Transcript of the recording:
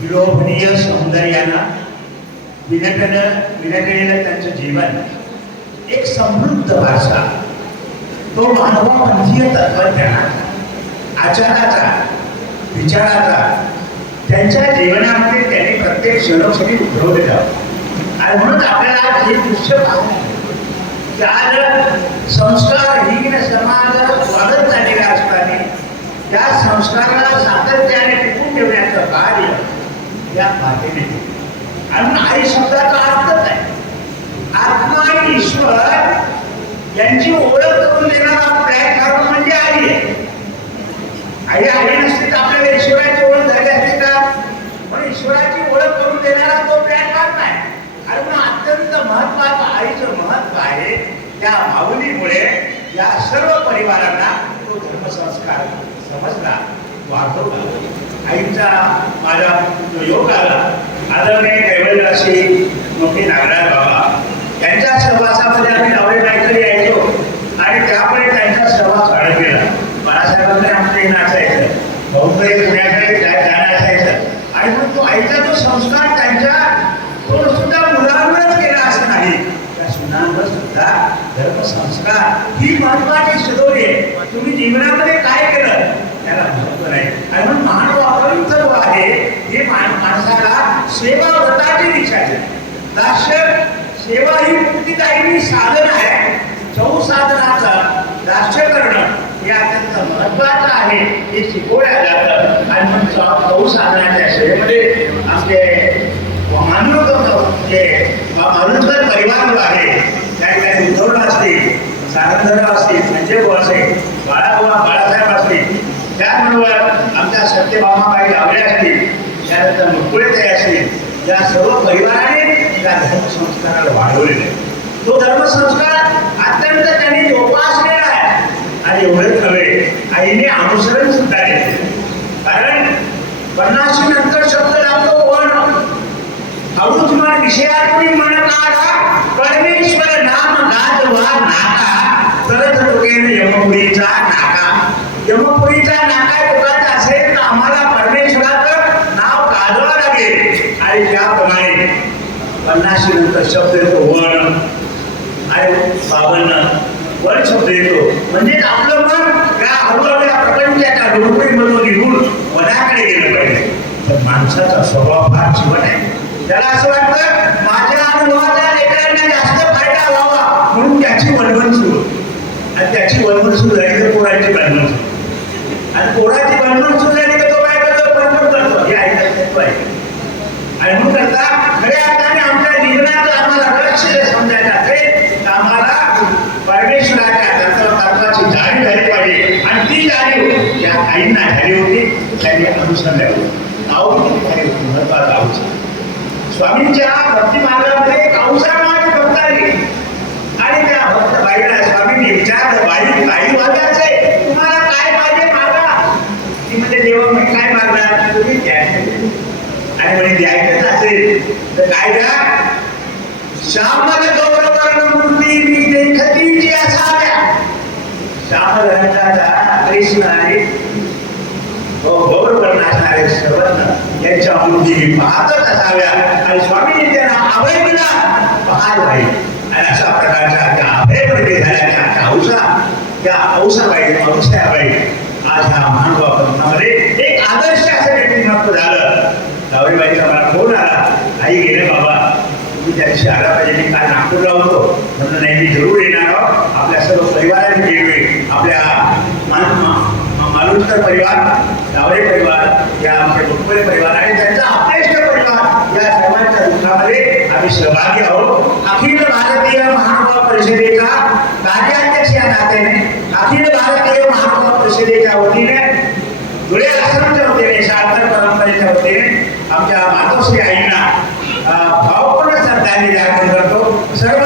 विलोभनीय सौंदर्यानं विनटन विनटलेलं त्यांचं जीवन एक समृद्ध भाषा। तो मानवापंथीय तत्वज्ञानाचा आचाराचा, विचाराचा, त्यांच्या जीवनामध्ये त्यांनी प्रत्येक क्षणोक्षणी उतरवलेला आणि म्हणून आपल्याला हे दृश्य पाहणं की आज संस्कारहीन समाज वाढत चाललेला असताना त्या संस्काराला सातत्याने टिकून ठेवण्याचं कार्य या भाषेने आणि आई शब्दाचा अर्थच आहे. आत्मा आणि ईश्वर यांची ओळख करून देणारा प्लॅटफॉर्म म्हणजे आई आहे. आई आई नसते तर आपल्याला ईश्वराची ओळख झाली असते का? पण ईश्वराची ओळख करून देणारा तो प्लॅटफॉर्म आहे आणि म्हणून अत्यंत महत्वाचं आईचं महत्त्व आहे त्या माऊलीमुळे या सर्व परिवारांना तो धर्मसंस्कार समजला वाढवला आईचा माझ्या योगाला योग आला आदरणीय कैवल्यवासी मोठी नागराज बाबा त्यांच्या सहवासामध्ये आम्ही नवरे बायकडे यायचो आणि त्यामुळे त्यांचा सहवास वाढत गेला बाळासाहेबांकडे आमच्या इथं असायचं. भाऊकडे पुण्याकडे जा- जाणं असायचं. आणि मग तो आईचा जो संस्कार त्यांच्या तो सुद्धा मुलांवरच केला असं नाही. त्या सुनांवर सुद्धा धर्मसंस्कार ही महत्वाची शिदोरी आहे. तुम्ही जीवनामध्ये काय केलं त्याला महत्त्व नाही आणि म्हणून मानवापर्यंत जो आहे हे मान माणसाला सेवा व्रताची दिशा आहे. सेवा ही मुक्तीदायी साधन आहे चौ साधनाचा करणं हे अत्यंत महत्वाचं आहे हे शिकवल्या जातं आणि मग चौ- साधनाच्या सेवेमध्ये आपले मानव जे अनुसर परिवार जो आहे त्या ठिकाणी उद्धवला असतील सारंगराव असतील संजय भाऊ असेल बाळाबुवा बाळासाहेब असतील त्याचबरोबर आमच्या सत्यभामाबाई लावले असतील त्यानंतर मुकुळेताई असेल या सर्व परिवाराने या धर्मसंस्काराला वाढवलेलं. आहे तो धर्मसंस्कार अत्यंत त्यांनी जोपासलेला आहे. आणि एवढंच नव्हे आईने अनुसरण सुद्धा केले. कारण पन्नाशी नंतर शब्द लागतो पण हळूच मन विषयातून मन काढा परमेश्वर नाम गाजवा नाका तरच डोक्याने यमपुरीचा नाका. यमपुरीचा नाका लोकांचा असेल तर आम्हाला परमेश्वर आणि त्याप्रमाणे पन्नाशी नंतर शब्द येतो वन आणि बावन्न. वन शब्द येतो. म्हणजे आपलं मन त्या हळूहळू या प्रपंचाच्या डोकरीमधून घेऊन वनाकडे गेलं पाहिजे. तर माणसाचा स्वभाव फार जीवन आहे. त्याला असं वाटतं माझ्या अनुभवाचा लेकरांना जास्त फायदा व्हावा म्हणून त्याची वणवण सुरू आणि त्याची वणवण सुरू आहे तर पोरांची वणवण सुरू आणि पोराची वणवण सुरू झाली तर तो काय करतो वणवण करतो हे ऐकत आहे आणि म्हणून करता खऱ्या अर्थाने आमच्या जीवनाचं आम्हाला लक्ष्य समजायचं असेल तर आम्हाला परमेश्वराच्या तत्व तत्वाची जाणीव झाली पाहिजे आणि ती जाणीव या होते झाली होती त्यांनी अनुसरल्या नाव किती झाली होती महत्वाचं आऊचं स्वामींच्या भक्ती मार्गामध्ये एक औसा नावाची भक्त आली आणि त्या भक्त बाईला स्वामींनी विचारलं बाई काही वाजायचे तुम्हाला काय पाहिजे मागा ती म्हणजे देवा मी काय मागणार तुम्ही द्यायचं आणि म्हणे द्यायचंच असेल? तर काय द्या? श्यामल गौरवर्ण मूर्ती मी देखती जी असाव्या. श्यामल रंगाचा कृष्ण आहे. गौरवर्ण असणारे सर्वज्ञ यांच्या मूर्ती पाहतच असाव्या. आणि स्वामींनी त्यांना अभय दिला पाहत बाई आणि अशा प्रकारच्या त्या अभयप्रती झाल्याच्या त्या त्या औसा त्या औसाबाई औसाबाई आज ह्या महानुभाव पंथामध्ये एक आदर्श असं व्यक्तिमत्व झालं. जावळीबाईचा मला फोन आला आई गेले बाबा तुम्ही त्या दिवशी आला पाहिजे मी काल नागपूरला होतो? म्हणून नाही मी जरूर येणार आहोत आपल्या सर्व परिवाराने वेगळे आपल्या मातृसर परिवार डावरे परिवार या आमचे मुंबई परिवार आणि त्यांचा आपलेष्ट परिवार या सर्वांच्या दुःखामध्ये आम्ही सहभागी आहोत. अखिल भारतीय महात्मा परिषदेचा कार्याध्यक्ष या नात्याने अखिल भारतीय महात्मा परिषदेच्या वतीने धुळे आश्रमच्या वतीने शारदा परंपरेच्या वतीने आमच्या मातोश्री आईंना भावपूर्ण श्रद्धांजली अर्पण करतो. सर्व